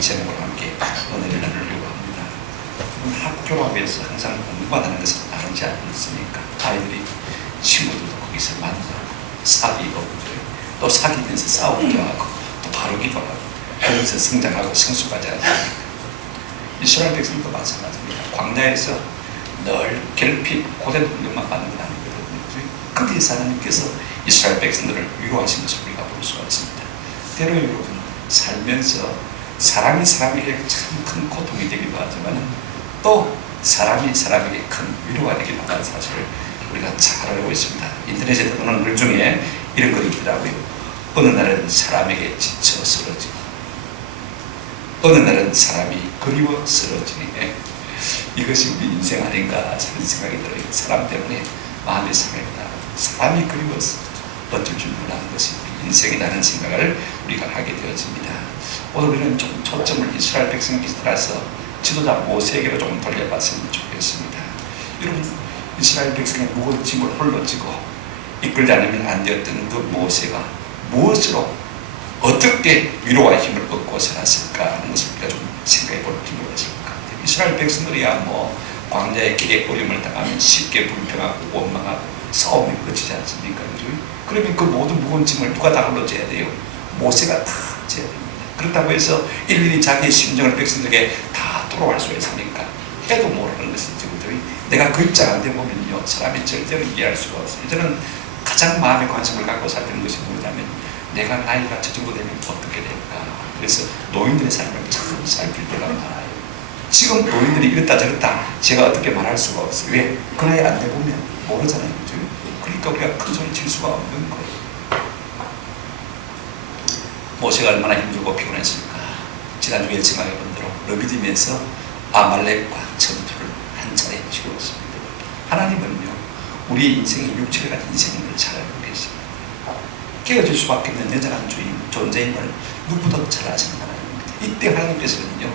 기도하는 제목으로 함께 은혜를 나누려고 합니다. 학교학에서 항상 공부하는 것은 다르지 않습니까? 아이들이 친구들도 거기서 만나고 사귀고 또 사귀면서 싸우기도 하고 또 바르기도 하고 하면서 성장하고 성숙하지 않습니까? 이스라엘 백성도 마찬가지입니다. 광야에서 늘 결핍, 고된 훈련만 받는 건 아니거든요. 거기에서 하나님께서 이스라엘 백성들을 위로하신 것을 우리가 볼 수가 있습니다. 때로 여러분 살면서 사람이 사람에게 참 큰 고통이 되기도 하지만 또 사람이 사람에게 큰 위로가 되기도 하는 사실을 우리가 잘 알고 있습니다. 인터넷에 보는 글 중에 이런 글이 있더라고요. 어느 날은 사람에게 지쳐 쓰러지고 어느 날은 사람이 그리워 쓰러지니 이것이 우리 인생 아닌가 하는 생각이 들어요. 사람 때문에 마음이 상했다. 사람이 그리워서 어쩔 줄 몰라는 것이 인생이라는 생각을 우리가 하게 되어집니다. 오늘 우리는 좀 초점을 이스라엘 백성들에서 지도자 모세에게로 좀 돌려봤으면 좋겠습니다. 여러분 이스라엘 백성의 무거운 짐을 홀로 지고 이끌지 않으면 안 되었던 그 모세가 무엇으로 어떻게 위로와 힘을 얻고 살았을까 하는 것을 우리가 좀 생각해 볼 필요가 있을 것 같아요. 이스라엘 백성들이야 광야의 길에 어려움을 당하면 쉽게 불평하고 원망하고 싸움이 끝이지 않습니까? 그러면 그 모든 무거운 짐을 누가 다 홀로져야 돼요? 모세가 다 져야 됩니다. 그렇다고 해서 일일이 자기의 심정을 백성들에게 다 토로할 수 있습니까? 해도 모르는 것은 지금들이 내가 그 입장 안 되보면요 사람이 절대로 이해할 수가 없어요. 저는 가장 마음에 관심을 갖고 살피는 것이 뭐냐면 내가 나이가 저 정도 되면 어떻게 될까? 그래서 노인들의 삶을 참 살필 때가 많아요. 지금 노인들이 이렇다 저렇다 제가 어떻게 말할 수가 없어요. 왜? 그 나이 안 돼보면 모르잖아요. 그죠? 그러니까 우리가 큰 소리 칠 수가 없는 거예요. 모세가 얼마나 힘들고 피곤했을까? 지난주에 지망해 본 대로 르비딤에서 아말렉과 전투를 한 차례 치루었습니다. 하나님은요 우리 인생의 육체를 가진 인생을 잘 알고 계십니다. 깨어질 수밖에 없는 여전한 존재임을 누구보다 잘 아시는 하나님입니다. 이때 하나님께서는요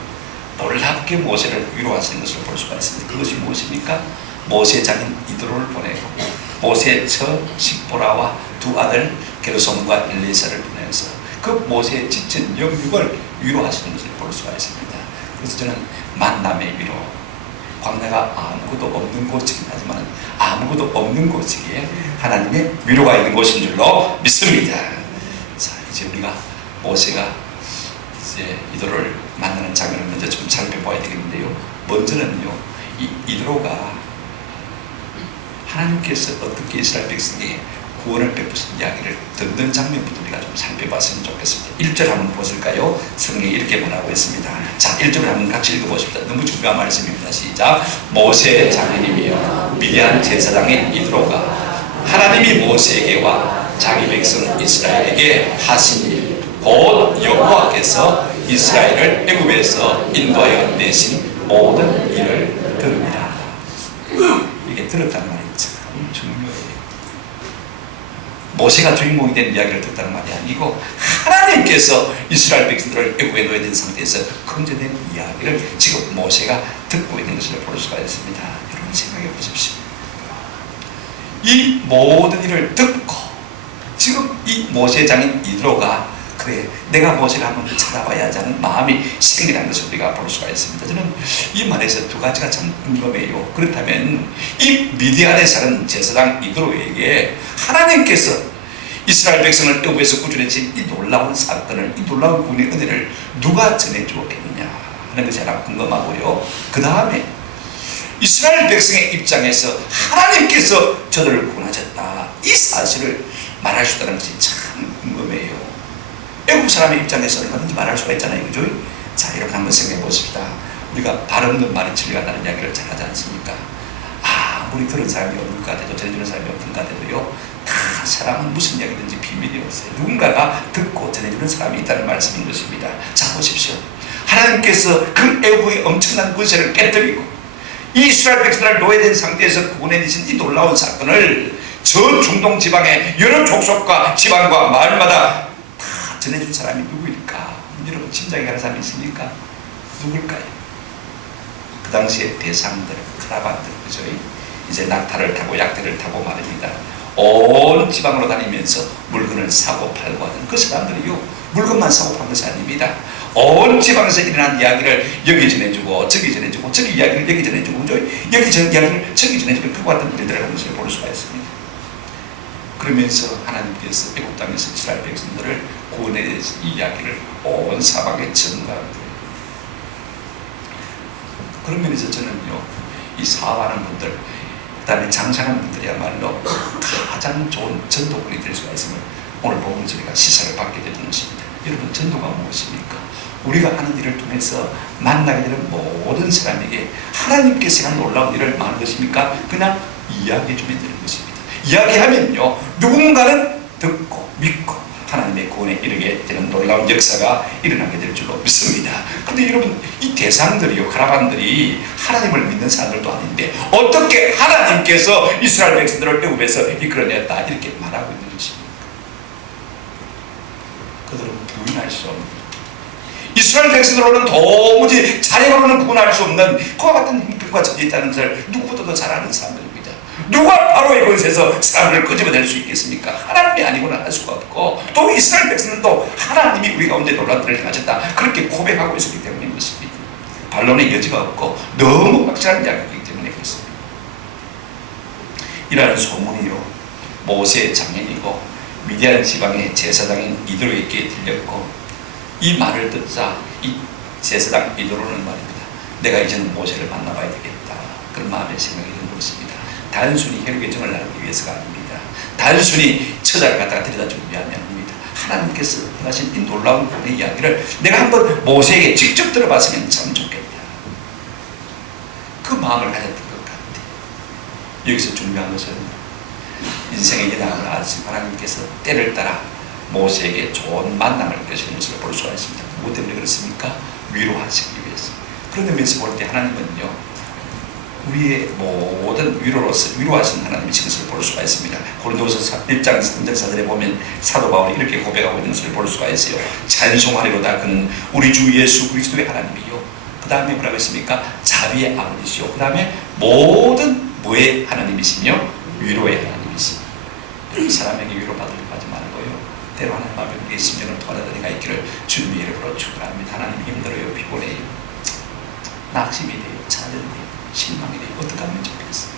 놀랍게 모세를 위로하시는 것을 볼 수가 있습니다. 그것이 무엇입니까? 모세의 장인 이드로를 보내고 모세의 처 십보라와 두 아들 게르솜과 엘리사를 보내서 그 모세의 지친 영육을 위로하시는 것을 볼 수가 있습니다. 그래서 저는 만남의 위로, 광야가 아무것도 없는 곳이긴 하지만 아무것도 없는 곳이기에 하나님의 위로가 있는 곳인 줄로 믿습니다. 자, 이제 우리가 모세가 이제 이드로를 만나는 장면을 먼저 좀 살펴봐야 되겠는데요. 먼저는요, 이드로가 하나님께서 어떻게 이스라엘 백성에게 구원을 베푸신 이야기를 듣는 장면부터 우리가 좀 살펴봤으면 좋겠습니다. 1절 한번 보실까요? 성경에 이렇게 말하고 있습니다. 자, 1절을 한번 같이 읽어보십시다. 너무 중요한 말씀입니다. 시작. 모세의 장인이며 미디안 제사장인 이드로가 하나님이 모세에게와 자기 백성 이스라엘에게 하신 일, 곧 여호와께서 이스라엘을 애굽에서 인도하여 내신 모든 일을 들으니라. 이게 들었다는 말이 참 중요해요. 모세가 주인공이 된 이야기를 듣다는 말이 아니고 하나님께서 이스라엘 백성들을 애굽에 놓여진 상태에서 건져낸 이야기를 지금 모세가 듣고 있는 것을 볼 수가 있습니다. 여러분 생각해 보십시오. 이 모든 일을 듣고 지금 이 모세의 장인 이드로가 그래 내가 모세를 한번 찾아봐야지 하는 마음이 생기는 것을 우리가 볼 수가 있습니다. 저는 이 말에서 두 가지가 참 궁금해요. 그렇다면 이 미디안에 사는 제사장 이드로에게 하나님께서 이스라엘 백성을 애굽에서 구출해진 이 놀라운 사건을, 이 놀라운 구원의 은혜를 누가 전해주었겠느냐 하는 것이 하나 궁금하고요. 그 다음에 이스라엘 백성의 입장에서 하나님께서 저들을 구원하셨다 이 사실을 말할 수 있다는 것이 참 궁금해요. 애국 사람의 입장에서 얼마든지 말할 수가 있잖아요. 그죠? 자, 이렇게 한번 생각해 보십시다. 우리가 발음도 말이 틀려간다는 이야기를 잘 하지 않습니까? 아무리 들은 사람이 없는 것 같아도 전해주는 사람이 없는 것 같아도요 다 사람은 무슨 이야기든지 비밀이 없어요. 누군가가 듣고 전해주는 사람이 있다는 말씀인 것입니다. 자, 보십시오. 하나님께서 그 애국의 엄청난 권세를 깨뜨리고 이 이스라엘 백성을 노예된 상태에서 구원해내신 이 놀라운 사건을 저 중동 지방의 여러 족속과 지방과 마을마다 전해준 사람이 누구일까? 여러분 짐작이 가는 사람이 있습니까? 누굴까요? 그 당시에 대상들, 카라반들, 그죠? 이제 낙타를 타고 약대를 타고 말입니다. 온 지방으로 다니면서 물건을 사고 팔고 하는 그 사람들이요 물건만 사고 파는 것이 아닙니다. 온 지방에서 일어난 이야기를 여기 전해주고 저기 전해주고 저기 이야기를 여기 전해주고 여기 전 이야기를 저기 전해주고 그와 같은 일들을 하는 것을 볼 수가 있습니다. 그러면서 하나님께서 애굽 땅에서 이스라엘 백성들을 구원에 대해서 이야기를 온 사방에 전가하는 거예요. 그런 면에서 저는요, 이 사업하는 분들, 그 다음에 장사하는 분들이야말로 가장 좋은 전도꾼이 될 수가 있음을 오늘 보면 저희가 시사를 받게 되는 것입니다. 여러분, 전도가 무엇입니까? 우리가 하는 일을 통해서 만나게 되는 모든 사람에게 하나님께서 한 놀라운 일을 말하는 것입니까? 그냥 이야기해주면 되는 것입니다. 이야기하면요, 누군가는 듣고 믿고 하나님의 구원에 이르게 되는 놀라운 역사가 일어나게 될 줄로 믿습니다. 근데 여러분, 이 대상들이요, 카라반들이 하나님을 믿는 사람들도 아닌데 어떻게 하나님께서 이스라엘 백성들을 애굽에서 이끌어냈다 이렇게 말하고 있는 것입니까? 그들은 부인할 수 없는, 이스라엘 백성들로는 도무지 자력으로는 구원할 수 없는 그와 같은 형편과 처해 있다는 것을 누구보다도 잘 아는 사람들입니다. 누가 바로의 권세에서 사람을 끄집어낼 수 있겠습니까? 하나님이 아니고는 할 수가 없고, 또 이스라엘 백성들도 하나님이 우리 가운데 놀라운 일을 행하셨다 그렇게 고백하고 있었기 때문인 것입니다. 반론의 여지가 없고 너무 확실한 이야기이기 때문에 그렇습니다. 이러한 소문이요, 모세의 장인이고 미디안 지방의 제사장인 이도로에게 들렸고, 이 말을 듣자 이 제사장 이도로는 말입니다, 내가 이제는 모세를 만나봐야 되겠다 그런 마음의 생각이 드는 것입니다. 단순히 혈육의 정을 나누기 위해서가 아닙니다. 단순히 처자를 갖다가 데려다 주기 위함이 아닙니다. 하나님께서 하신 이 놀라운 구원의 이야기를 내가 한번 모세에게 직접 들어봤으면 참 좋겠다, 그 마음을 가졌던 것 같아요. 여기서 중요한 것은 인생의 여담을 아시고 하나님께서 때를 따라 모세에게 좋은 만남을 껴주는 것을 볼 수가 있습니다. 무엇 때문에 그렇습니까? 위로하시기 위해서. 그런 의미에서 볼 때 하나님은요, 우리의 모든 위로로서 위로하시는 하나님이신 것을 볼 수가 있습니다. 고린도서 1장 3절 4절에 보면 사도 바울이 이렇게 고백하고 있는 것을 볼 수가 있어요. 찬송하리로다 그는 우리 주 예수 그리스도의 하나님이요, 그 다음에 뭐라고 했습니까? 자비의 아버지시요, 그 다음에 모든 뭐의 하나님이시며 위로의 하나님이시며. 사람에게 위로받으려고 하지 말고요, 때로 하나님 앞에 우리의 심령을 통하는 은혜가 있기를 주님의 이름으로 축원합니다. 하나님, 힘들어요, 피곤해요, 낙심이 돼요, 차절이 돼요, 실망이 돼요, 어떻게 하면 좋겠어요?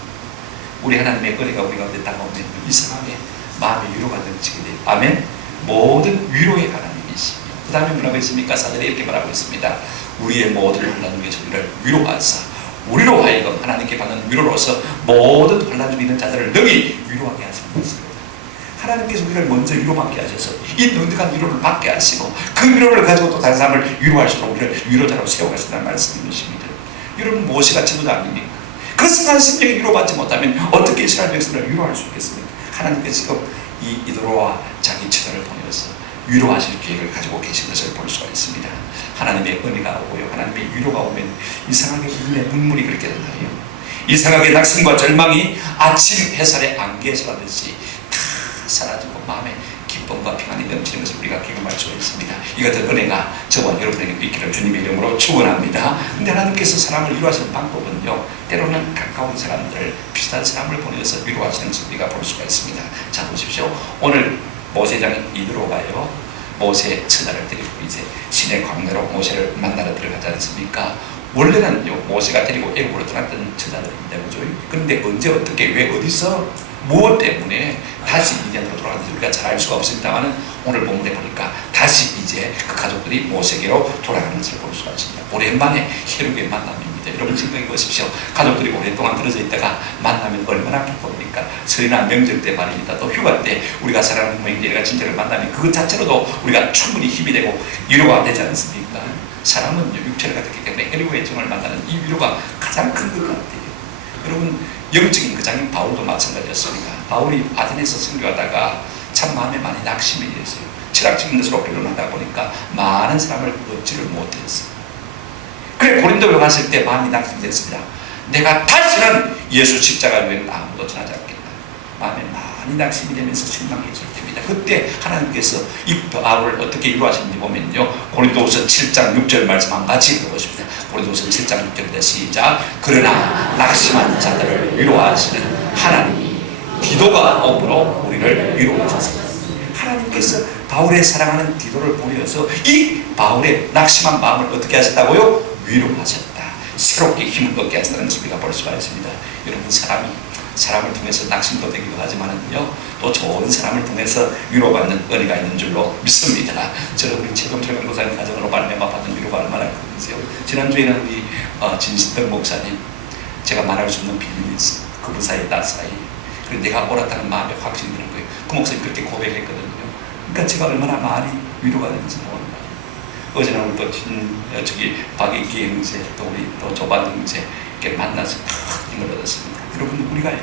우리 하나님의 은혜가 우리 가운데 다가오면 이 사람의 마음의 위로가 넘치게 돼요. 아멘. 모든 위로의 하나님이시며, 그 다음에 뭐라고 했습니까? 4절에 이렇게 말하고 있습니다. 우리의 모든 환난 중에 저희를 위로하사 우리로 하여금 하나님께 받는 위로로서 모든 환난 중에 있는 자들을 능히 위로하게 하시는 것입니다. 하나님께서 우리를 먼저 위로받게 하셔서 이 넉넉한 위로를 받게 하시고, 그 위로를 가지고 또 다른 사람을 위로할 수 있도록 우리를 위로자로 세워가신다는 말씀인 것입니다. 여러분, 모세가 지도자 아닙니까? 그 선한 심령이 위로받지 못하면 어떻게 이스라엘 백성을 위로할 수 있겠습니까? 하나님께서 이 이도로와 자기 처자를 보내서 위로하실 계획을 가지고 계신 것을 볼 수가 있습니다. 하나님의 은혜가 오고요, 하나님의 위로가 오면 이상하게 눈에 눈물이 그렇게 나요. 이상하게 낙심과 절망이 아침 햇살에 안개에서 하듯이 다 사라지고 마음에 기쁨과 평안이 넘치는 것을 우리가 경험할 수가 있습니다. 이것들 은혜가 저와 여러분에게 있기를 주님의 이름으로 축원합니다. 근데 하나님께서 사람을 위로하시는 방법은요, 때로는 가까운 사람들, 비슷한 사람을 보내서 위로하시는 것을 우리가 볼 수가 있습니다. 자, 보십시오. 오늘 모세장인 이도로가요, 모세의 처자를 데리고 이제 시내 광야로 모세를 만나러 들어가지 않습니까? 원래는요, 모세가 데리고 애굽으로 떠났던 처자들입니다. 그죠? 그런데 언제, 어떻게, 왜, 어디서, 무엇 때문에 다시 미디안으로 돌아가는지 우리가 잘 알 수가 없습니다만, 오늘 본문에 보니까 다시 이제 그 가족들이 모세에게로 돌아가는 것을 볼 수가 있습니다. 오랜만에 혈육의 만남입니다. 여러분 생각해 보십시오. 가족들이 오랫동안 떨어져 있다가 만나면 얼마나 기쁩니까? 설이나 명절 때 말입니다. 또 휴가 때 우리가 사랑하는 부모님들과 친척을 만나면 그것 자체로도 우리가 충분히 힘이 되고 위로가 되지 않습니까? 사람은 육체를 갖기 때문에 혈육의 정을 만나는 이 위로가 가장 큰 것 같아요. 여러분, 영적인 그 장인 바울도 마찬가지였습니다. 바울이 아테네에서 선교하다가 참 마음에 많이 낙심이 됐어요. 철학적인 것으로 변론하다 보니까 많은 사람을 얻지를 못했어요. 그래 고린도에 갔을 때 마음이 낙심됐습니다. 내가 다시는 예수 십자가 외에는 아무도 전하지 않겠다. 마음에 많이 낙심이 되면서 실망했을 때입니다. 그때 하나님께서 이 바울을 어떻게 위로하시는지 보면요, 고린도후서 7장 6절 말씀 한번 같이 읽어보십니다. 고린도후서 7장 6절입니다. 시작. 그러나 낙심한 자들을 위로하시는 하나님이 디도가 오므로 우리를 위로하셨습니다. 하나님께서 바울의 사랑하는 디도를 보내어서 이 바울의 낙심한 마음을 어떻게 하셨다고요? 위로하셨다. 새롭게 힘을 얻게 하셨다는 것을 우리가 볼 수가 있습니다. 여러분, 사람을 통해서 낙심도 되기도 하지만은요, 또 좋은 사람을 통해서 위로받는 은혜가 있는 줄로 믿습니다. 저는 우리 최동철 강도사님 가정으로 말미암아 받은 위로가 얼마나 큰지요. 지난주에는 우리 진신덕 목사님, 제가 말할 수 없는 비밀이 있어. 그분 사이, 나 사이. 그리고 내가 옳았다는 마음에 확신이 드는 거예요. 그 목사님 그렇게 고백했거든요. 그러니까 제가 얼마나 많이 위로가 되는지 모르는 거예요. 어제는 우리 또 박익기 형제, 또 우리 또 조반 형제 이렇게 만나서 큰 힘을 얻었습니다. 여러분, 우리가요,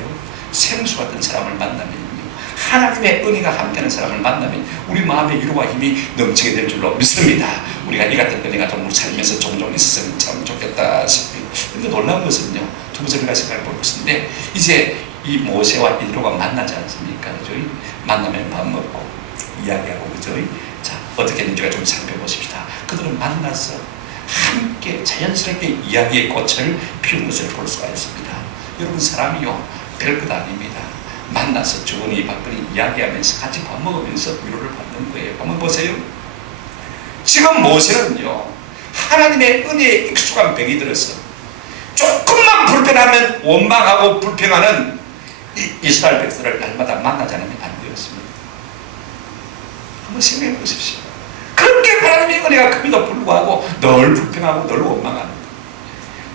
생수 같은 사람을 만나면요, 하나님의 은혜가 함께하는 사람을 만나면 우리 마음의 위로와 힘이 넘치게 될 줄로 믿습니다. 우리가 이 같은 은혜가 좀 우리 살면서 종종 있었으면 참 좋겠다 싶어요. 근데 놀라운 것은요, 두 번째가 생각해 볼 것인데, 이제 이 모세와 이드로가 만나지 않습니까? 그죠? 만나면 밥 먹고 이야기하고, 그죠? 자, 어떻게 했는지가 좀 살펴보십시다. 그들은 만나서 함께 자연스럽게 이야기의 꽃을 피운 것을 볼 수가 있습니다. 여러분, 사람이요, 별것 아닙니다. 만나서 주거니 받거니 이야기하면서 같이 밥 먹으면서 위로를 받는 거예요. 한번 보세요. 지금 모세는요, 하나님의 은혜에 익숙한 병이 들어서 조금만 불편하면 원망하고 불평하는 이스라엘 백성을 날마다 만나지 않으면 안 되었습니다. 한번 생각해 보십시오. 그렇게 하나님의 은혜가 큼에도 불구하고 늘 불평하고 늘 원망하는 거예요.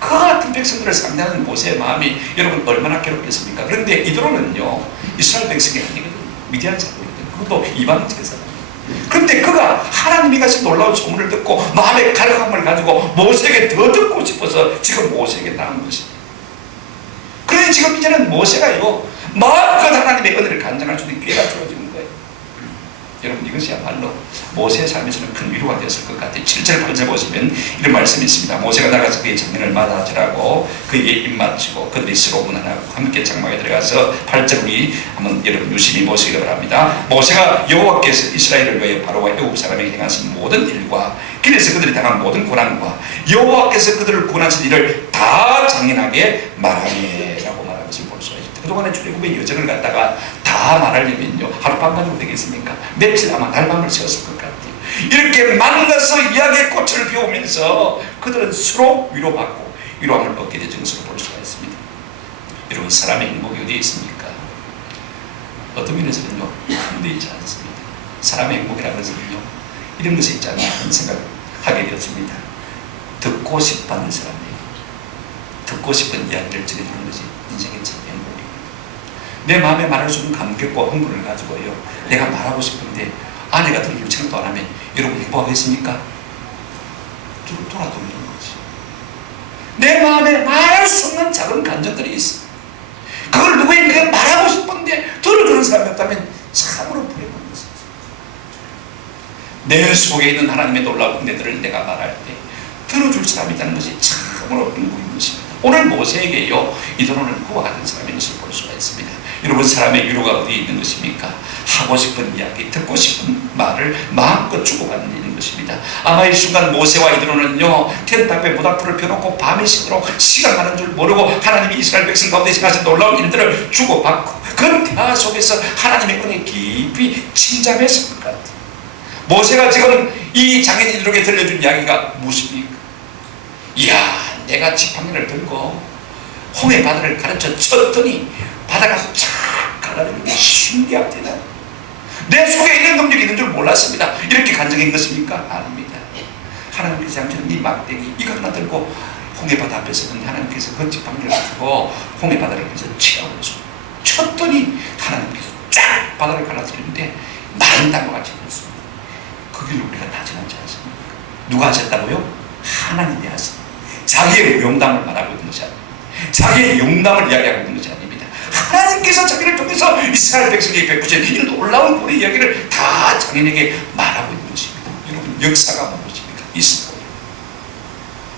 그 같은 백성들을 상대하는 모세의 마음이 여러분 얼마나 괴롭겠습니까? 그런데 이드로는요, 이스라엘 백성이 아니거든요. 미디안 사람이거든요. 그것도 이방 제사장. 그런데 그가 하나님이 가신 놀라운 소문을 듣고 마음의 갈망을 가지고 모세에게 더 듣고 싶어서 지금 모세에게 나온 것입니다. 그래서 지금 이제는 모세가요, 마음껏 하나님의 은혜를 간증할 수 있는 기회가 주어지는 거예요. 여러분, 이것이야말로 모세의 삶에서는 큰 위로가 되었을 것 같아요. 7절 8절 보시면 이런 말씀이 있습니다. 모세가 나가서 그의 장면을 맞아주라고 그에게 입맞추고 그들이 서로 문안하고 함께 장막에 들어가서 8절 우리 한번 여러분 유심히 보시기 바랍니다. 모세가 여호와께서 이스라엘을 위하여 바로와 애굽 사람에게 행하신 모든 일과 길에서 그들이 당한 모든 고난과 여호와께서 그들을 구원하신 일을 다 장인하게 말하네라고 말하는 것을 볼 수가 있습니다. 그동안의 출애굽의 여정을 갖다가 다 말하려면요, 하룻밤 가지고 되겠습니까? 며칠 아마 날밤을 새웠을 것 같아요. 이렇게 만나서 이야기의 꽃을 피우면서 그들은 서로 위로받고 위로함을 얻게 된 것으로 볼 수가 있습니다. 여러분, 사람의 행복이 어디에 있습니까? 어떤 면에서는요, 큰 데 있지 않습니다. 사람의 행복이라는 것은요, 이런 것이 있지 않나 하는 생각을 하게 되었습니다. 듣고 싶어하는 사람이에요. 듣고 싶은 이야기를 전해주는 것이 인생의 참 행복입니다. 내 마음에 말할 수 없는 감격과 흥분을 가지고요, 내가 말하고 싶은데 아내가 들을 요청도 안 하면 여러분 행복하겠습니까? 돌아도는 거지. 내 마음에 말할 수 없는 작은 감정들이 있어. 그걸 누구에게 말하고 싶은데 들어주는 사람이 없다면 참으로 불행한 것이죠. 내 속에 있는 하나님의 놀라운 은혜들을 내가 말할 때 들어줄 사람이 있다는 것이 참으로 행복인 것입니다. 오늘 모세에게요, 이드로는 그와 같은 사람인 것을 볼 수가 있습니다. 여러분, 사람의 위로가 어디에 있는 것입니까? 하고 싶은 이야기, 듣고 싶은 말을 마음껏 주고받는 일인 것입니다. 아마 이 순간 모세와 이드로는요, 텐트 앞에 모닥불을 펴놓고 밤이 새도록 시간 가는 줄 모르고 하나님이 이스라엘 백성 가운데 행하신 놀라운 일들을 주고받고 그 대화 속에서 하나님의 은혜 깊이 침잠했을 것 같아요. 모세가 지금 이 장인 이드로에게 들려준 이야기가 무엇입니까? 이야, 내가 지팡이를 들고 홍해 바다를 가르쳐 쳤더니 바다가 쫙 갈라지는 게 신기합니다. 내 속에 이런 능력이 있는 줄 몰랐습니다. 이렇게 간증한 것입니까? 아닙니다. 하나님께서 양처럼 이 막대기 이거 하나 들고 홍해 바다 앞에서는 하나님께서 그 지팡이를 가지고 홍해 바다를 그래서 치어오죠. 쳤더니 하나님께서 쫙 바다를 갈라지는데 마른 땅과 같이 됐습니다. 그 길을 우리가 다 지나지 않습니까? 누가 하셨다고요? 하나님이 하셨습니다. 자기의 무용담을 말하고 있는 것이 아닙니다. 자기의 용담을 이야기하고 있는 것이 아닙니다. 하나님께서 자기를 통해서 이스라엘 백성에게 베푸신 이 놀라운 우리 이야기를 다 장인에게 말하고 있는 것입니다. 여러분, 역사가 무엇입니까? 히스토리.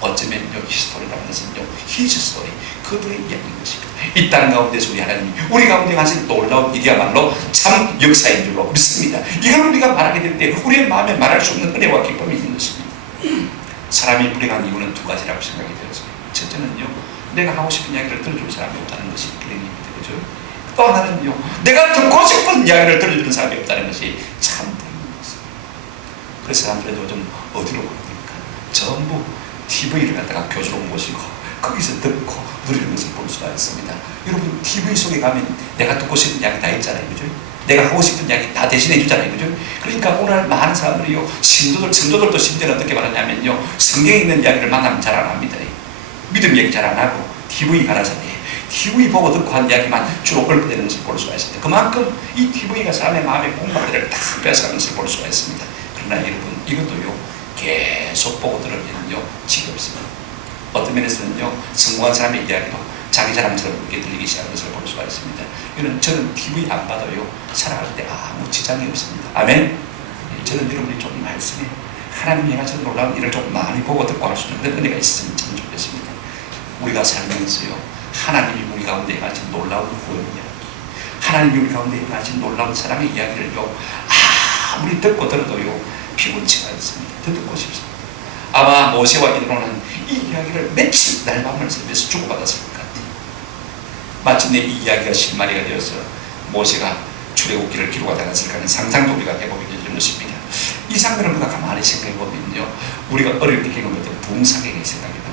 어쩌면요, 히스토리라는 것은요, 히스토리, 그들의 이야기인 것입니다. 이 땅 가운데서 우리 하나님이 우리 가운데 하신 놀라운 일이야말로 참 역사인 줄로 믿습니다. 이걸 우리가 말하게 될 때 우리의 마음에 말할 수 없는 은혜와 기쁨이 있는 것입니다. 사람이 불행한 이유는 두 가지라고 생각이 되었습니다. 첫째는요, 내가 하고 싶은 이야기를 들어줄 사람이 없다는 것이 불행입니다. 그죠? 또 하나는요, 내가 듣고 싶은 이야기를 들어주는 사람이 없다는 것이 참 그래서 사람들은 요즘 어디로 가니까 전부 TV를 갖다가 교주로 모시고 거기서 듣고 누리는 것을 볼 수가 있습니다. 여러분 TV 속에 가면 내가 듣고 싶은 이야기 다 있잖아요, 그죠? 내가 하고 싶은 이야기 다 대신해 주잖아요, 그죠? 그러니까 오늘 많은 사람들이요, 성도들도 심지어는 어떻게 말하냐면요, 성경에 있는 이야기를 만나면 잘 안 합니다. 믿음 얘기 잘 안 하고 TV 가라서 TV 보고 듣고 한 이야기만 주로 얽혀되는 것을 볼 수가 있습니다. 그만큼 이 TV가 사람의 마음의 공간들을 다 뺏어가는 것을 볼 수가 있습니다. 그러나 여러분 이것도요, 계속 보고 들으면요 지겹습니다. 어떤 면에서는요, 성공한 사람의 이야기도 자기 자랑처럼 그렇게 들리기 시작하는 것을 볼 수가 있습니다. 이거는 저는 TV 안 봐도요, 살아갈 때 아무 지장이 없습니다. 아멘? 저는 여러분이 좀 말씀에 하나님이 행하신 놀라운 일을 좀 많이 보고 듣고 할 수 있는 은혜가 있으면 참 좋겠습니다. 우리가 살면서요, 하나님이 우리 가운데 행하신 놀라운 구원 이야기, 하나님이 우리 가운데 행하신 놀라운 사랑의 이야기를요, 아무리 듣고 들어도요 피곤치가 않습니다. 더 듣고 싶습니다. 아마 모세와 이드로는 이 이야기를 며칠 날밤을 새면서 주고받았을 것 같아요. 마침내 이 이야기가 실마리가 되어서 모세가 출애굽기를 기록하다가 하는 상상도리가 해보게 되는 것입니다. 이 장면을 우리가 가만히 생각해보면요, 우리가 어릴 때 경험했던 붕상행이 생각이 납니다.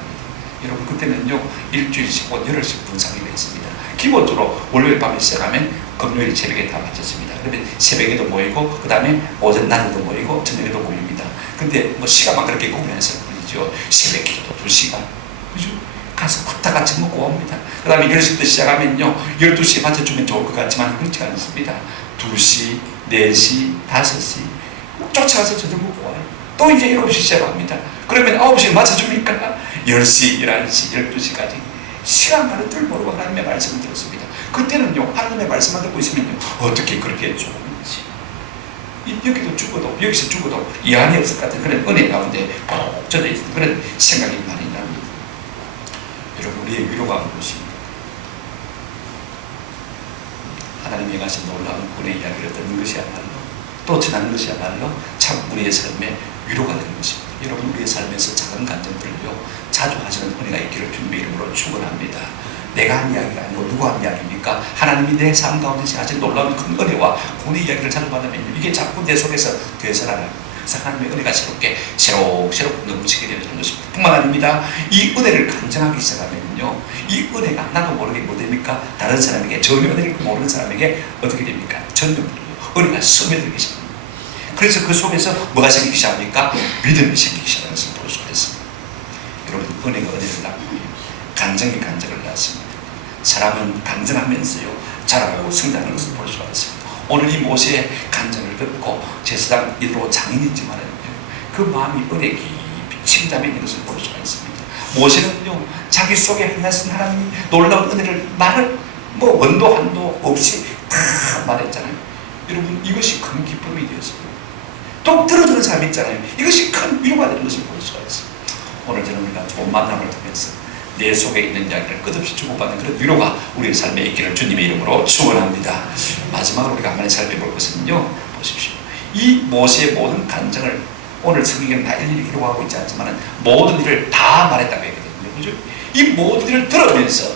여러분 그때는요, 일주일씩 열흘씩 붕상행을 했습니다. 기본적으로 월요일 밤에 시작하면 금요일 새벽에 다 마쳤습니다. 그러면 새벽에도 모이고 그 다음에 오전 낮에도 모이고 저녁에도 모입니다. 근데 뭐 시간만 그렇게 구분해서 뿐이죠. 새벽 기도도 2시간, 그죠? 가서 걷다 같이 먹고 옵니다. 그 다음에 10시부터 시작하면요, 12시에 맞춰주면 좋을 것 같지만 그렇지 않습니다. 2시, 4시, 5시 쫓아가서 저녁 먹고 와요. 또 이제 7시 시작합니다. 그러면 9시에 맞춰줍니까? 10시, 11시, 12시까지 시간 가는 줄 모르고 하나님의 말씀을 들었습니다. 그때는요, 하나님의 말씀만 듣고 있으면요, 어떻게 그렇게 좋은지, 여기도 죽어도, 여기서 죽어도 이 안에 없을 것 같은 그런 은혜 가운데 푹 젖어 있는 그런 생각이 많이 납니다. 여러분, 우리의 위로가 무엇입니까? 하나님이 행하신 놀라운 구원의 이야기를 듣는 것이야말로, 또 전하는 것이야말로 참 우리의 삶에 위로가 되는 것입니다. 여러분, 우리의 삶에서 작은 간증들을요, 자주 하시는 은혜가 있기를 주님의 이름으로 축원합니다. 내가 한 이야기가 아니고 누가 한 이야기입니까? 하나님이 내 삶 가운데 하신 놀라운 큰 은혜와 구원의 이야기를 자주 받으면 이게 자꾸 내 속에서 되살아나요. 그래서 하나님의 은혜가 새록새록 넘치게 되는 것입니다. 뿐만 아닙니다. 이 은혜를 간증하기 시작하면요, 이 은혜가 나도 모르게 뭐 됩니까? 다른 사람에게, 전혀 은혜를 모르는 사람에게 어떻게 됩니까? 전혀 은혜가 스며들기 시작합니다. 그래서 그 속에서 뭐가 생기기 시작합니까? 믿음이 생기기 시작하는 것을 볼 수가 있습니다. 여러분, 은혜가 은혜를 낳고 간증이 간증을 낳습니다. 사람은 간증하면서요, 자라고 성장하는 것을 볼 수가 있습니다. 오늘 이 모세의 간증을 듣고 제사장 이드로 장인이지만은 그 마음이 은혜 깊이 침잠해 있는 것을 볼 수가 있습니다. 모세는요, 자기 속에 행하신 하나님이 놀라운 은혜를 말을 뭐 원도 한도 없이 다 말했잖아요. 여러분, 이것이 큰 기쁨이 되었습니다. 또 들어주는 사람이 있잖아요. 이것이 큰 위로가 되는 것을 볼 수가 있습니다. 오늘 저는 우리가 좋은 만남을 통해서 내 속에 있는 이야기를 끝없이 주고받는 그런 위로가 우리의 삶에 있기를 주님의 이름으로 축원합니다. 마지막으로 우리가 한번 살펴볼 것은요, 보십시오. 이 모세의 모든 간증을 오늘 성경에는 다 일일이 기록하고 있지 않지만 모든 일을 다 말했다고 했거든요. 그죠? 이 모든 일을 들으면서,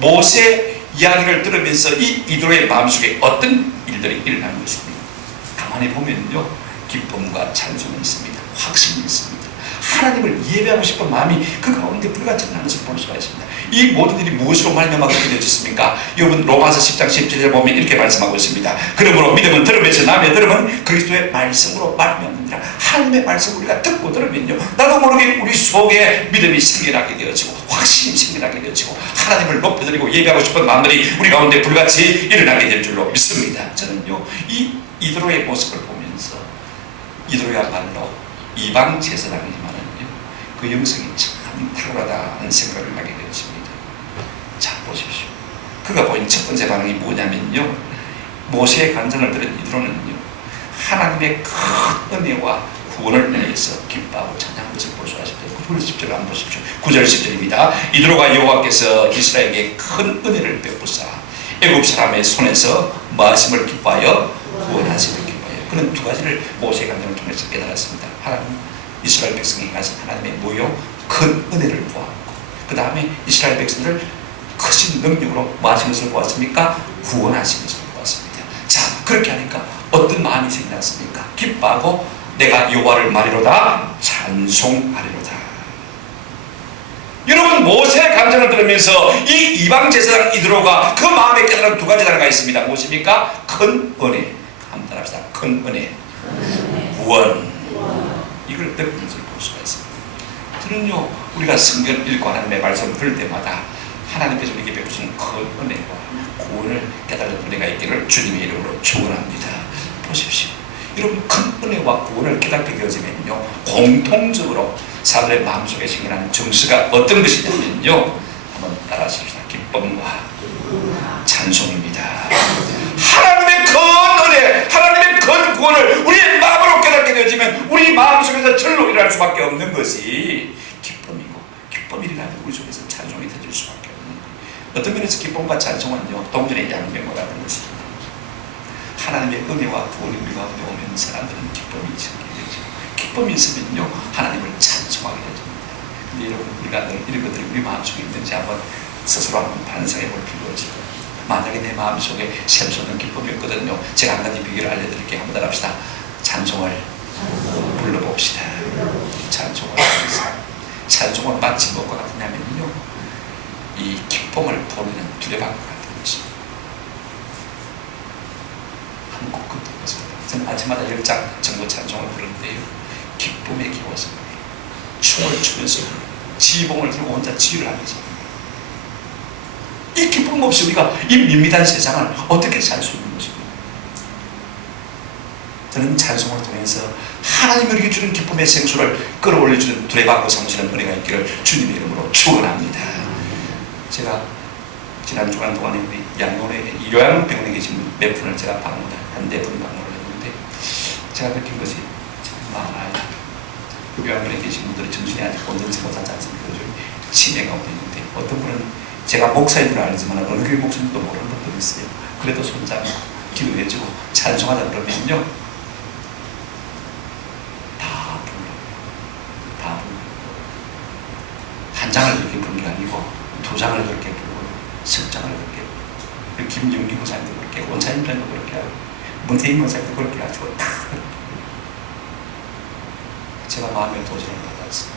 모세의 이야기를 들으면서 이 이드로의 마음속에 어떤 일들이 일어나는 것입니다. 가만히 보면요, 기쁨과 찬송이 있습니다. 확신이 있습니다. 하나님을 예배하고 싶은 마음이 그 가운데 불같이 나는 것을 볼 수가 있습니다. 이 모든 일이 무엇으로 말미암아 그렇게 되어졌습니까? 여러분, 로마서 10장 17절에 보면 이렇게 말씀하고 있습니다. 그러므로 믿음은 들음에서 남의 들음은 그리스도의 말씀으로 말미암느니라. 하나님의 말씀을 우리가 듣고 들으면요, 나도 모르게 우리 속에 믿음이 생겨나게 되어지고 확신이 생겨나게 되어지고 하나님을 높여드리고 예배하고 싶은 마음들이 우리 가운데 불같이 일어나게 될 줄로 믿습니다. 저는요, 이 이드로의 모습을 보면서 이드로야말로 이방 제사장이지만은요, 그 영성이 참 탁월하다는 생각을 하게 되었습니다. 자, 보십시오. 그가 보인 첫 번째 반응이 뭐냐면요, 모세의 간증을 들은 이드로는요, 하나님의 큰 은혜와 구원을 인해서 기뻐하고 찬양하는 것을 볼 수가 있습니다. 9절 10절을 한번 보십시오. 9절 10절입니다. 이드로가 여호와께서 이스라엘에게 큰 은혜를 베푸사 애굽 사람의 손에서 말씀을 기뻐하여 구원하시는 기뻐해요. 그는 두 가지를 모세의 간증을 통해서 깨달았습니다. 하나님, 이스라엘 백성이 가진 하나님의 무효 큰 은혜를 보았고, 그 다음에 이스라엘 백성들을 크신 능력으로 뭐 하신 것을 보았습니까? 구원하신 것을 보았습니다. 자, 그렇게 하니까 어떤 마음이 생겨났습니까? 기뻐하고 내가 여호와를 말이로다 찬송하리로다. 여러분, 모세의 간증을 들으면서 이 이방 제사장 이드로가 그 마음에 깨달은 두 가지 단어가 있습니다. 무엇입니까? 큰 은혜. 한번 따라합시다. 큰 은혜. 구원. 이걸 느끼면서 볼 수가 있습니다. 저는요, 우리가 성경 읽고 하나님의 말씀을 들을 때마다 하나님께서 우리에게 베푸시는 큰 은혜와 구원을 깨달은 은혜가 있기를 주님의 이름으로 축원합니다. 보십시오. 여러분, 큰 은혜와 구원을 깨닫게 되어지면요, 공통적으로 사람들의 마음속에 생겨나는 정서가 어떤 것이냐면요, 한번 따라하십시다. 기쁨과 찬송입니다. 하나님의 큰 은혜, 하나님의 큰 구원을 우리의 마음으로 깨닫게 되어지면 우리 마음속에서 절로 일어날 수밖에 없는 것이 기쁨이고, 기쁨이 일어나면 우리 속에서 찬송이 터질 수밖에 없는 거예요. 어떤 면에서 기쁨과 찬송은요, 동전의 양면과 같은 것입니다. 하나님의 은혜와 구원이 우리 가운데 오면 사람들은 기쁨이 있게 되죠. 기쁨이 있으면요, 하나님을 찬송하게 됩니다. 근데 여러분, 우리가 늘 이런 것들이 우리 마음속에 있는지 한번 스스로 한번 반성해 볼 필요가 있습니다. 만약에 내 마음속에 샘솟는 기쁨이 없거든요, 제가 한 가지 비결을 알려드릴게요. 한번 따라합시다. 찬송을 불러봅시다. 찬송을 하면서, 찬송은 마치 무엇과 같으냐면요, 이 기쁨을 보내는 두레방 같은 것입니다. 한번 꼭 듣겠습니다. 저는 아침마다 10장 정도 찬송을 부르는데요, 기쁨에 기워서 춤을 추면서 지봉을 들고 혼자 지휘를 하면서, 이 기쁨 없이 우리가 이 밋밋한 세상을 어떻게 살 수 있는 것입니까? 저는 찬송을 통해서 하나님이 우리에게 주는 기쁨의 생수를 끌어올려주는 두레박고 삼으시는 은혜가 있기를 주님의 이름으로 축원합니다. 제가 지난 주간 동안에 우리 양론에 요양병원에 계신 몇 분을 제가 한 4분 방문을 했는데, 제가 느낀 것이 참 많아요. 요양병원에 계신 분들이 정신이 아직 온전치 못하지 않습니까? 치매가 오고 있는데, 어떤 분은 제가 목사인 줄 알지만 어느 교회 목사님도 모르는 분들이 있어요. 그래도 손잡고 기도해주고 찬송하자 그러면요, 다 불러요. 다 불러요. 한 장을 그렇게 부른 게 아니고 2장을 그렇게 부르고 10장을 그렇게 부르고, 그리고 김용기 목사님도 그렇게 하고 원사님도 그렇게 하고 문태인 목사님도 그렇게 하시고, 다 그렇게. 제가 마음의 도전을 받았어요.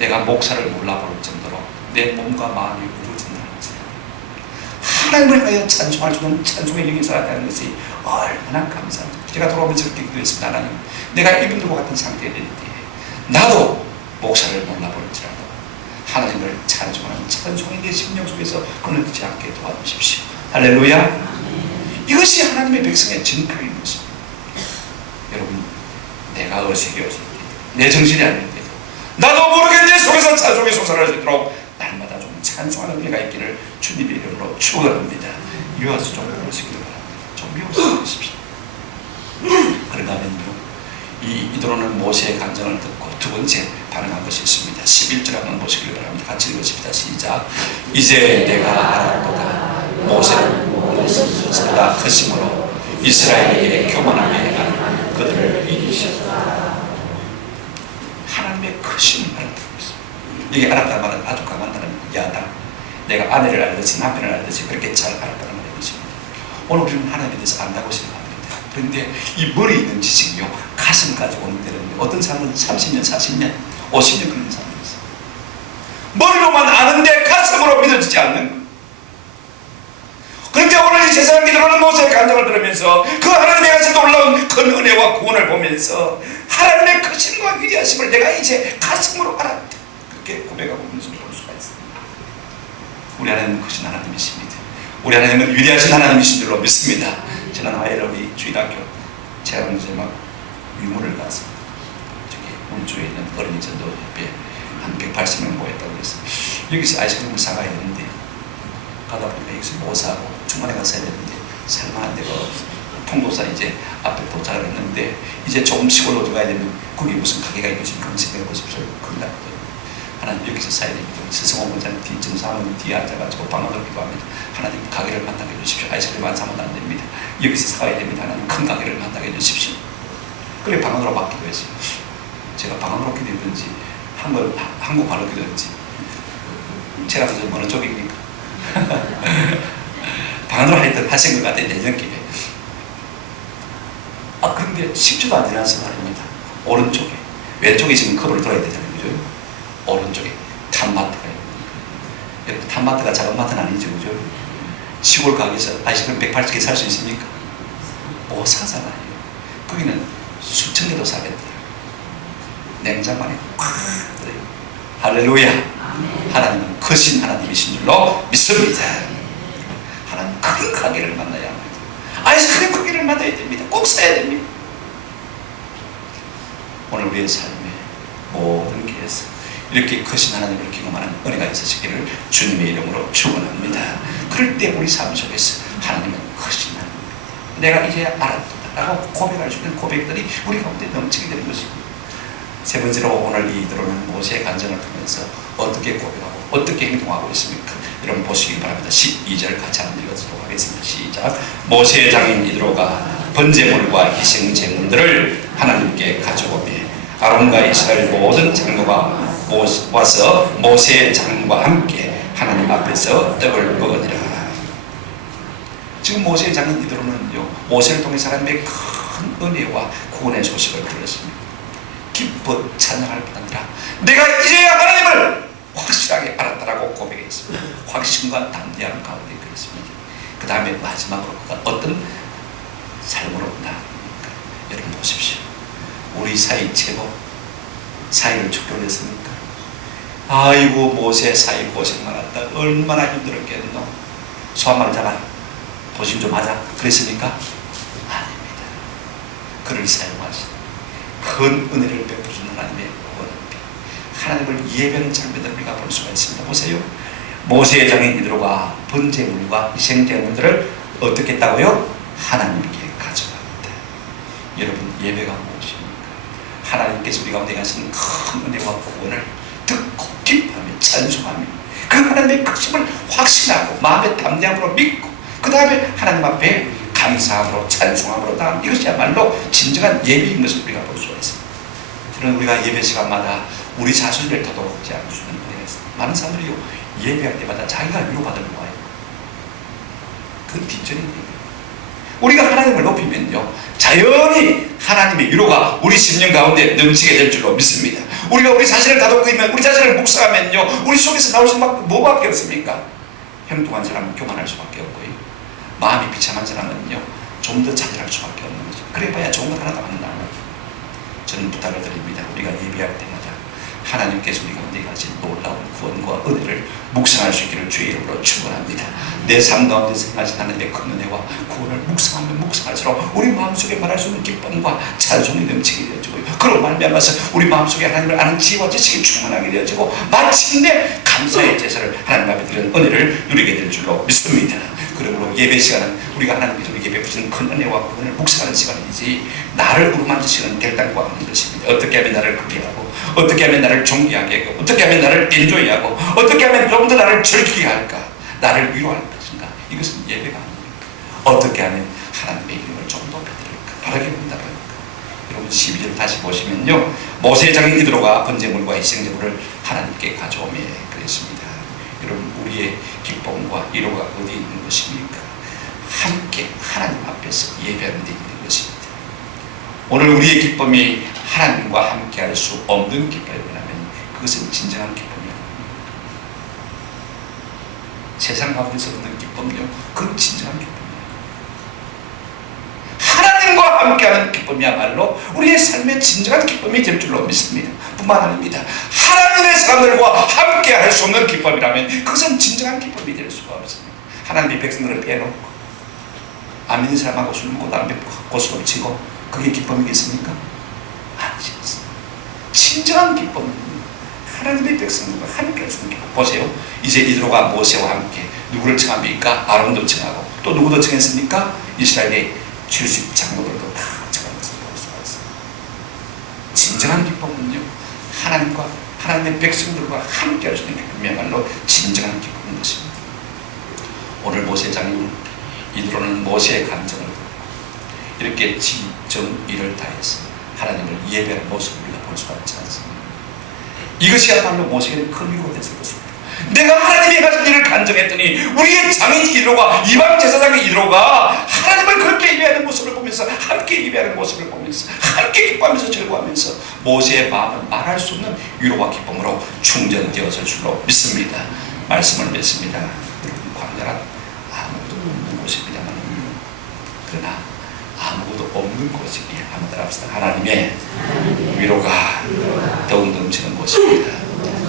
내가 목사를 몰라볼 정도로 내 몸과 마음이 우러진다는 것을, 하나님을 위하여 찬송할 수 있는 찬송의 영이 살았다는 것이 얼마나 감사합니다. 제가 돌아오면서 그렇게 기도했습니다. 하나님, 내가 이분들과 같은 상태에 될 때 나도 목사를 몰라볼지라도 하나님을 찬송하는 찬송이 내 심령 속에서 끊어지지 않게 도와주십시오. 할렐루야. 이것이 하나님의 백성의 정표인 것입니다. 여러분, 내가 어색이 없을 때, 내 정신이 아닐 때도 나도 모르게 내 속에서 찬송이 솟아날 수 있도록 날마다 좀 찬송하는 은혜가 있기를 주님의 이름으로 축원합니다. 이어서 좀 배우시길 바랍니다. 좀 배우시고 계십시오. 그런가 하면요, 이 이드로는 모세의 간증을 듣고 두 번째 반응한 것이 있습니다. 11절 한번 보시길 바랍니다. 같이 읽으십니다. 시작. 이제 내가 알았도다. 모세는 보다 크심으로 이스라엘에게 교만하게 하는 그들을 이기셨다. 하나님의 크심을 알았다고 했습니다. 이게 알았다는 말은 아주 강한 단어입니다. 야당. 내가 아내를 알듯이 남편을 알듯이 그렇게 잘 알았다는 말인 것입니다. 오늘 우리는 하나님에 대해서 안다고 생각합니다. 그런데 이 머리에 있는 지식이요, 가슴까지 오는 데는 어떤 사람은 30년, 40년, 50년 걸리는 사람이 있어요. 머리로만 아는데 가슴으로 믿어지지 않는 거예요. 그런데 오늘 이 세상에 들어오는 모세의 간증을 들으면서 그 하나님의 가슴에 올라온 큰 은혜와 구원을 보면서 하나님의 크심과 위대하심을 내가 이제 가슴으로 알았다, 그렇게 고백하고 있는 볼 수가 있습니다. 우리 하나님은 크신 하나님이십니다. 우리 하나님은 위대하신 하나님이신 줄로 믿습니다. 지난 화요일에 우리 주일학교 재학생막 유무를 가서 저기 울주에 있는 어린이 전도협회 한 180명 모였다고 그랬어요. 여기서 아이스크림을 사가야 되는데 가다 보니까 여기서 못 사고 중간에 가서 사야 되는데 살만한 데가 없어요. 통도사 이제 앞에 도착을 했는데 이제 조금 시골로 들어가야 되면 거기 무슨 가게가 있고 지금 그런 생각해 보십시오. 큰일 났거든요. 하나님 여기서 사야 됩니다. 스승원 원장님 정사모님 뒤에 앉아가지고 방언으로 기도합니다. 하나님 가게를 만나게 해주십시오. 아이스크림 안 사면 안 됩니다. 여기서 사야 됩니다. 하나님 큰 가게를 만나게 해주십시오. 그래 방언으로 막 기도했어요. 제가 방언으로 기도했든지 한국 말로 기도했든지 제가 그래서 어느 쪽입니까? 방언으로 하신 것 같아요. 내년 기회. 그런데 10초도 안 지나서 말입니다. 오른쪽에, 왼쪽에 지금 커브를 돌아야 되잖아요. 그죠? 오른쪽에 탑마트가 있는 거예요. 여러분, 탑마트가 작은 마트는 아니죠. 그죠? 시골 가게에서 아이스크림 180개 살 수 있습니까? 못 사잖아요. 거기는 수천 개도 사겠더라고요. 냉장 안에 꽉 들어요. 할렐루야. 하나님은 크신 하나님이신 줄로 믿습니다. 하나님 큰 가게를 만나야 합니다. 아이스크림 가게를 만나야 됩니다. 꼭 사야 됩니다. 오늘 우리의 삶에 모든 길에서 이렇게 크신 하나님을 경험하는 은혜가 있으시기를 주님의 이름으로 축원합니다. 그럴 때 우리 삶 속에서 하나님은 크신 하나님입니다. 내가 이제 알았다라고 고백할 수 있는 고백들이 우리 가운데 넘치게 되는 것입니다. 세 번째로 오늘 이들어오는 모세의 간증을 통해서 어떻게 고백하고 어떻게 행동하고 있습니까? 여러분 보시기 바랍니다. 12절 같이 한번 읽어보도록 하겠습니다. 시작. 모세의 장인 이드로가 번제물과 희생제물들을 하나님께 가져오며 아론과 이스라엘 모든 장로가 와서 모세의 장인과 함께 하나님 앞에서 떡을 먹으니라. 지금 모세의 장인 이드로는요, 모세를 통해서 하나님의 큰 은혜와 구원의 소식을 들었습니다. 기뻐 찬양할 뿐 아니라 내가 이제야 하나님을 확실하게 알았다라고 고백했습니다. 확신과 담대함 가운데 그랬습니다. 그 다음에 마지막으로 그가 어떤 삶으로 나아갑니까? 여러분 보십시오. 우리 사이 제법 사이를 축교했습니까? 아이고 모세 사이 고생 많았다. 얼마나 힘들었겠노. 소한 말을 잡아 도심 좀 하자 그랬습니까? 아닙니다. 그를 사용하신 큰 은혜를 베푸시는 하나님의 구원입니다. 하나님을 예배하는 장면을 우리가 볼 수가 있습니다. 보세요. 모세의 장인 이드로가 번제물과 희생제물들을 어떻게 했다고요? 하나님께 가져갑니다. 여러분 예배가 무엇입니까? 하나님께서 우리 가운데 하시는 큰 은혜와 구원을 듣고 기뻐하며 찬송하며 그 하나님의 크심을 확신하고 마음의 담대함으로 믿고 그 다음에 하나님 앞에 감사함으로 찬송함으로 나아가는 이것이야말로 진정한 예배인 것을 우리가 볼 수가 있습니다. 저는 우리가 예배 시간마다 우리 자신을 더더욱지 않을 수 있는 은혜가 있습니다. 많은 사람들이 예배할 때마다 자기가 위로받으러 와요. 그 뒷전인 예배. 우리가 하나님을 높이면요 자연히 하나님의 위로가 우리 심령 가운데 넘치게 될 줄로 믿습니다. 우리가 우리 자신을 다독이면 우리 자신을 묵상하면요 우리 속에서 나올 수 뭐밖에 없습니까? 형통한 사람은 교만할 수밖에 없고요, 마음이 비참한 사람은요 좀 더 자결할 수밖에 없는 거죠. 그래봐야 좋은 것 하나도 안 나와요. 저는 부탁을 드립니다. 우리가 예배할 때마다 하나님께서 우리 가운데 가진 놀라운 구원과 은혜를 묵상할 수 있기를 주의 이름으로 축원합니다. 내 삶 가운데 생하신 하나님의 큰 은혜와 구원을 묵상하면 묵상할수록 우리 마음속에 말할 수 없는 기쁨과 찬송이 넘치게 되어지고요, 그로 말미암아서 우리 마음속에 하나님을 아는 지혜와 지식이 충만하게 되어지고 마침내 감사의 제사를 하나님 앞에 드리는 은혜를 누리게 될 줄로 믿습니다. 그러므로 예배 시간은 우리가 하나님께서 우리에게 베푸시는 큰 은혜와 구원을 묵상하는 시간이지 나를 우르만지시는 결단과 없는 것입니다. 어떻게 하면 나를 크게 하고 어떻게 하면 나를 존귀하게 하고 어떻게 하면 나를 엔조이하고 어떻게 하면 좀 더 나를 즐기게 할까, 나를 위로할 것인가, 이것은 예배가 아닙니다. 어떻게 하면 하나님의 이름을 좀 더 높여드릴까, 바르게 본다랄까. 여러분 12절 다시 보시면요 모세의 장인 이드로가 번제물과 희생제물을 하나님께 가져오며 그랬습니다. 여러분 우리의 기쁨과 위로가 어디 있는 것입니까? 함께 하나님 앞에서 예배하는 데 있는 것입니다. 오늘 우리의 기쁨이 하나님과 함께 할 수 없는 기쁨이라면 그것은 진정한 기쁨이 아닙니다. 세상 가운데서 얻는 기쁨요 그건 진정한 기쁨이에요. 하나님과 함께하는 기쁨이야말로 우리의 삶의 진정한 기쁨이 될 줄로 믿습니다. 뿐만 아닙니다. 하나님의 사람들과 함께 할 수 없는 기쁨이라면 그것은 진정한 기쁨이 될 수가 없습니다. 하나님의 백성들을 빼놓고 안 믿는 사람하고 술 먹고 담배 피우고 고스톱 치고 그게 기쁨이겠습니까? 아니지 않습니다. 진정한 기쁨은 하나님의 백성들과 함께 할 수 있는 기쁨. 보세요. 이제 이드로가 모세와 함께 누구를 청합니까? 아론도 청하고 또 누구도 청했습니까? 이스라엘의 70 장로들도 다 청한 것을 볼 수가 있습니다. 진정한 기쁨은요 하나님과 하나님의 백성들과 함께 할 수 있는 기쁨이야말로 진정한 기쁨인 것입니다. 오늘 모세 장인 이드로는 모세의 간증을 듣고 이렇게 지정의를 다해서 하나님을 예배하는 모습을 우리가 볼 수가 있지 않습니까? 이것이야말로 모세에게 큰 위로가 됐을 것입니다. 내가 하나님이 가진 일을 간증했더니 우리의 장인 이드로가 이방 제사장의 이드로가 하나님을 그렇게 예배하는 모습을 보면서 앞에서 함께 예배하는 모습을 보면서 함께 기뻐하면서 즐거워하면서 모세의 마음은 말할 수 없는 위로와 기쁨으로 충전되었을 줄로 믿습니다. 말씀을 맺습니다. 여러분, 광야란 아무도 없는 곳입니다만 그러나 아무것도 없는 곳이기에 한번 따라합시다. 하나님의 위로가 더욱 넘치는 곳입니다.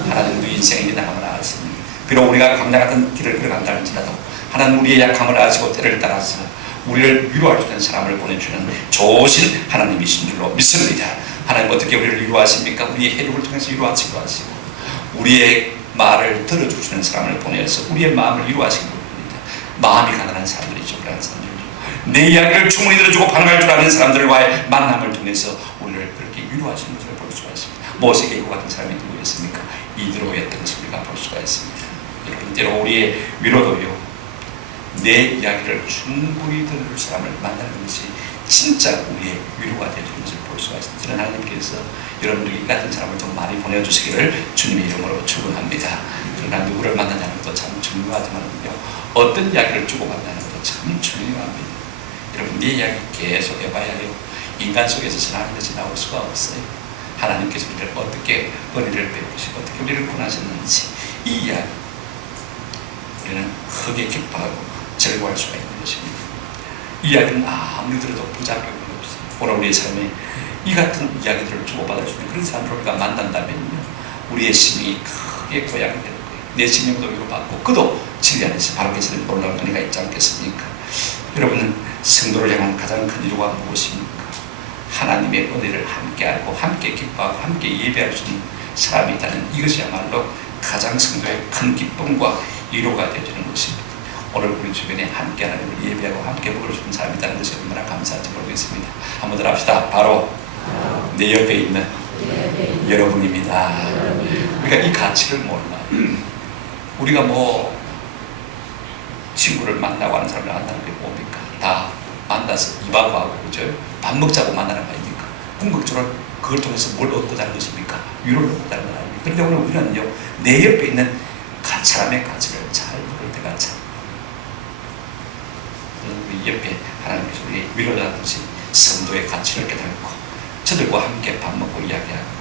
하나님 우리 인생의 나감을 아십니다. 비록 우리가 광야 같은 길을 걸어간다 할지라도 하나님 우리의 약함을 아시고 때를 따라서 우리를 위로할 수 있는 사람을 보내주는 좋으신 하나님이신 줄로 믿습니다. 하나님 어떻게 우리를 위로하십니까? 우리의 해력을 통해서 위로하시고 하시고 우리의 말을 들어주시는 사람을 보내서 우리의 마음을 위로하시는 겁니다. 마음이 가난한 사람들이죠. 그런 사람들이죠. 내 이야기를 충분히 들어주고 반응할 줄 아는 사람들과의 만남을 통해서 우리를 그렇게 위로하시는 것을 볼 수가 있습니다. 모세에게 이와 같은 사람이 누구였습니까? 이드로였던 것을 우리가 볼 수가 있습니다. 여러분, 때로 우리의 위로도요, 내 이야기를 충분히 들을 사람을 만나는 것이 진짜 우리의 위로가 되어주는 것을 볼 수가 있습니다. 저는 하나님께서 여러분들이 이 같은 사람을 좀 많이 보내주시기를 주님의 이름으로 축원합니다. 그러나 누구를 만나냐는 것도 참 중요하지만요, 어떤 이야기를 주고받냐는 것도 참 중요합니다. 여러분, 내 이야기 계속 해봐야요, 인간 속에서 하는 것이 나올 수가 없어요. 하나님께서 우리를 어떻게 은혜를 베푸시고 어떻게 우리를 구하셨는지 이 이야기 우리는 크게 기뻐하고 즐거워할 수가 있는 것입니다. 이 이야기는 아무리 들어도 부작용이 없어요. 오늘 우리의 삶에 이 같은 이야기들을 주고받을 수 있는 그런 사람들을 우리가 만난다면요, 우리의 심령이 크게 고양이 되는 거예요. 내 심령도 위로받고 그도 진리 안에서 바르게 사는 놀라운 은혜가 있지 않겠습니까? 여러분은 성도를 향한 가장 큰 위로가 무엇입니까? 하나님의 은혜를 함께 알고 함께 기뻐하고 함께 예배할 수 있는 사람이 있다는 이것이야말로 가장 성도의 큰 기쁨과 위로가 되어주는 것입니다. 오늘 우리 주변에 함께 하나님을 예배하고 함께 먹을 수 있는 사람이 있다는 것이 얼마나 감사한지 모르겠습니다. 한번 더 합시다. 바로 내 옆에 있는 여러분입니다. 우리가 이 가치를 몰라. 우리가 뭐 친구를 만나고 하는 사람을 만나는 게 뭡니까? 다 만나서 입하고 하고, 그죠? 밥 먹자고 만나는 거 아닙니까? 궁극적으로 그걸 통해서 뭘 얻고자는 것입니까? 위로를 얻고자는 건 아닙니까? 그런데 오늘 우리는요, 내 옆에 있는 사람의 가치를 잘 모를 때가 참, 우리 옆에 하나님께서 우리 위로자듯이 성도의 가치를 깨닫고 저들과 함께 밥 먹고 이야기하고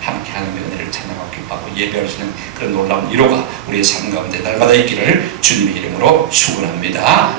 함께 하나님의 은혜를 찬양하고 기뻐하고 예배할 수 있는 그런 놀라운 위로가 우리의 삶 가운데 날마다 있기를 주님의 이름으로 축원합니다.